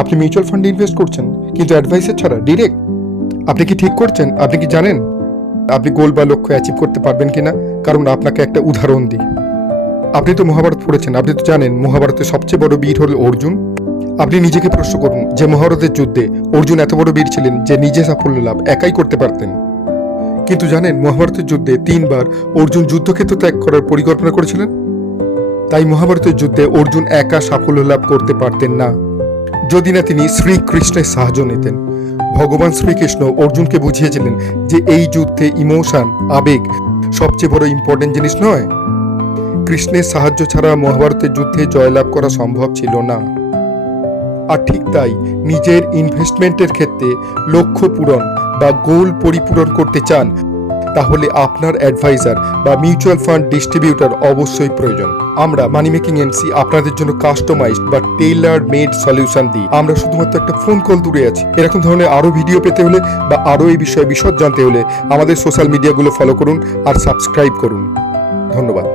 আপনি মিউচুয়াল ফান্ডে ইনভেস্ট করছেন কিন্তু অ্যাডভাইসার ছাড়া ডিরেক্ট। আপনি কি ঠিক করছেন? আপনি কি জানেন আপনি গোল বা লক্ষ্য অ্যাচিভ করতে পারবেন কিনা? কারণ আপনাকে একটা উদাহরণ দিই। আপনি তো মহাভারত পড়েছেন, আপনি তো জানেন মহাভারতের সবচেয়ে বড় বীর হল অর্জুন। আপনি নিজেকে প্রশ্ন করুন যে মহাভারতের যুদ্ধে অর্জুন এত বড় বীর ছিলেন যে নিজে সাফল্য লাভ একাই করতে পারতেন। কিন্তু জানেন মহাভারতের যুদ্ধে 3 বার অর্জুন যুদ্ধক্ষেত্র ত্যাগ করার পরিকল্পনা করেছিলেন। তাই মহাভারতের যুদ্ধে অর্জুন একা সাফল্য লাভ করতে পারতেন না যদি না তিনি শ্রীকৃষ্ণের সাহায্য নিতেন। ভগবান শ্রীকৃষ্ণ অর্জুনকে বুঝিয়েছিলেন যে এই যুদ্ধে ইমোশন, আবেগ সবচেয়ে বড় ইম্পর্টেন্ট জিনিস নয়। কৃষ্ণের সাহায্য ছাড়া মহাভারতের যুদ্ধে জয়লাভ করা সম্ভব ছিল না। আর ঠিক তাই নিজের ইনভেস্টমেন্টের ক্ষেত্রে লক্ষ্য পূরণ বা গোল পরিপূরণ করতে চান, তাহলে আপনার অ্যাডভাইজার বা মিউচুয়াল ফান্ড ডিস্ট্রিবিউটর অবশ্যই প্রয়োজন। আমরা মানি মেকিং এমসি আপনাদের জন্য কাস্টমাইজড বা টেইলার মেড সলিউশন দিই। আমরা শুধুমাত্র একটা ফোন কল দূরে আছি। এরকম ধরনের আরো ভিডিও পেতে হলে বা আরো এই বিষয়ে বিশদ জানতে হলে আমাদের সোশ্যাল মিডিয়াগুলো ফলো করুন আর সাবস্ক্রাইব করুন। ধন্যবাদ।